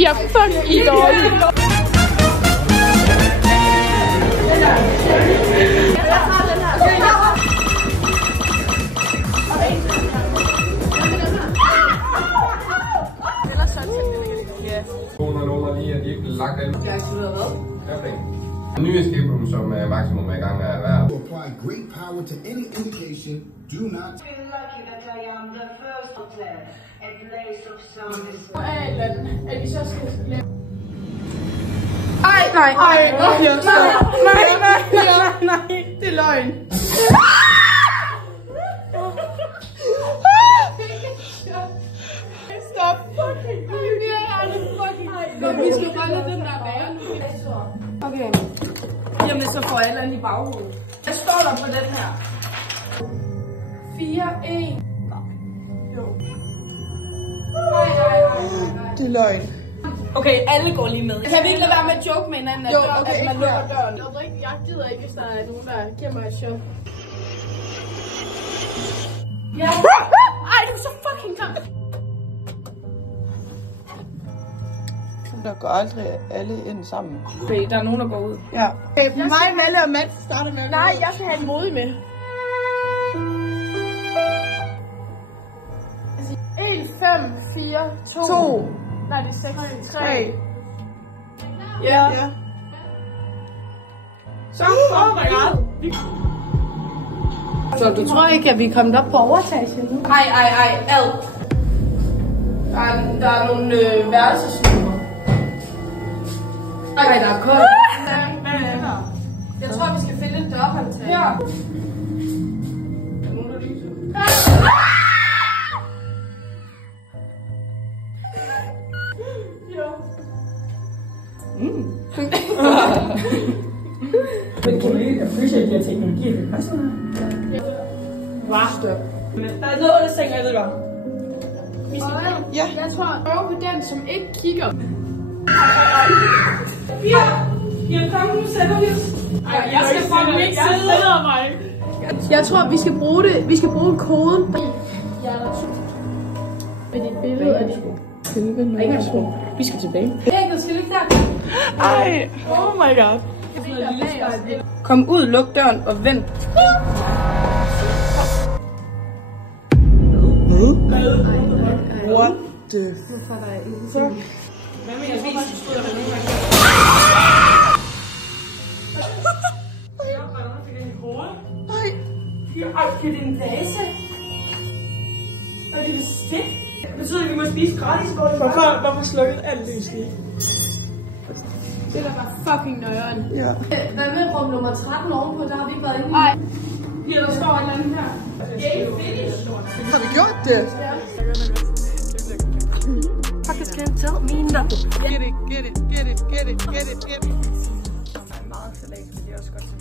I er fucking dårlige. Lige at de ikke blev lagt ind. Jeg har studeret hvad? En ny escape room, som maksimum er i gang med at være. Apply great power to any indication. Do not. Feel lucky that I am the first hotel at place of some. At vi så skal lave. Nej. Det er løgn. Stop. Vi skal bare lade den der være nu. Okay. Jamen, så får alle i baghovedet. Jeg står der på den her. 4-1. Jo. Nej. Det er løgn. Okay, alle går lige med. Kan vi ikke lade være med at joke med hinanden, at, at man lukker døren? Jeg gider ikke, hvis der er nogen, der giver mig et shot. Ja. Ej, du er så fucking klam. Der går aldrig alle ind sammen. Okay, der er nogen, der går ud. Ja. Okay, mig, Malle og Mads starter med. Nej, jeg skal have en modig med. 1, 5, 4, 2. Nej, det er 6, 3. Ja. Så, oh my god. Så du tror ikke, at vi er kommet op på overetagen nu? Ej, ad. Der er nogle værelsesnumre. Ej, der er koldt. Jeg tror, vi skal finde en dørhåndtag. Ja. Er nogen, der lyser? Men kan vi ikke appreciate de her teknologier, det passer med? Der er noget under sengen, jeg ved godt. Ja. Jeg tror, prøv på den, som ikke kigger. Ja, kom nu, sætter vi os. Jeg skal fucking ikke sidde. Jeg tror, vi skal bruge det. Vi skal bruge koden. Med dit billede af det. Vi skal tilbage. Erik, skal vi ikke der? Ej, oh my god. Kom ud, luk døren og vent. What the fuck? Hvad med jeg viser, så der nogen, der Ej, det er din vase. Og det er stik. Det betyder, at vi må spise gratis. Hvorfor slukkede alt lys lige? Det der var fucking nøjeren. Ja. Hvad med rum nummer 13 ovenpå? Der har vi ikke været inde. Nej. Her der står et eller andet her. Game finish. Har vi gjort det? Fucking can't tell me nothing. Get it. Der er meget salat, men det er også godt til